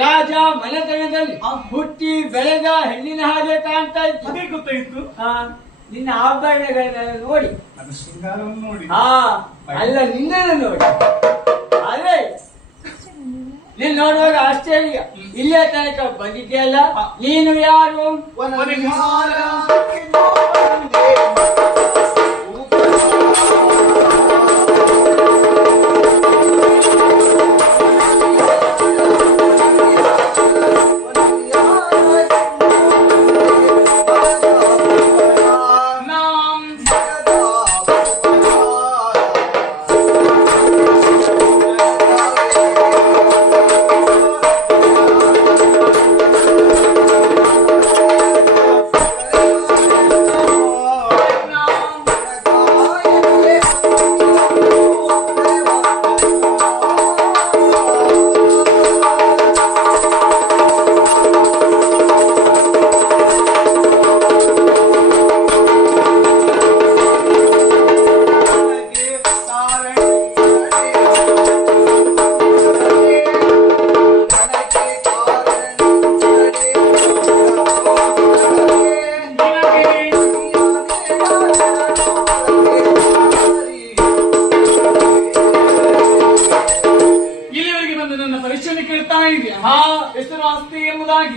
ರಾಜ ಮನೆತನದಲ್ಲಿ ಹುಟ್ಟಿ ಬೆಳೆದ ಹೆಣ್ಣಿನ ಹಾಗೆ ಕಾಣ್ತಾ ಇತ್ತು. ಅದೇ ಗೊತ್ತಾಯ್ತು. ನಿನ್ನ ಆಭರಣಗಳನ್ನೆಲ್ಲ ನೋಡಿ, ಅದು ಶೃಂಗಾರವನ್ನು ನೋಡಿ, ಅಲ್ಲ ನಿನ್ನನ್ನು ನೋಡಿ. ಆದ್ರೆ ನೀನ್ ನೋಡುವಾಗ ಆಶ್ಚರ್ಯ. ಇಲ್ಲೇ ತನಕ ಬಂದಿದ್ಯಲ್ಲ, ನೀನು ಯಾರು? ನನ್ನ ಪರಿಚಯ ಕೇಳ್ತಾ ಇದೆಯಾ? ಹೆಸರು ಆಸ್ತಿ ಎಂಬುದಾಗಿ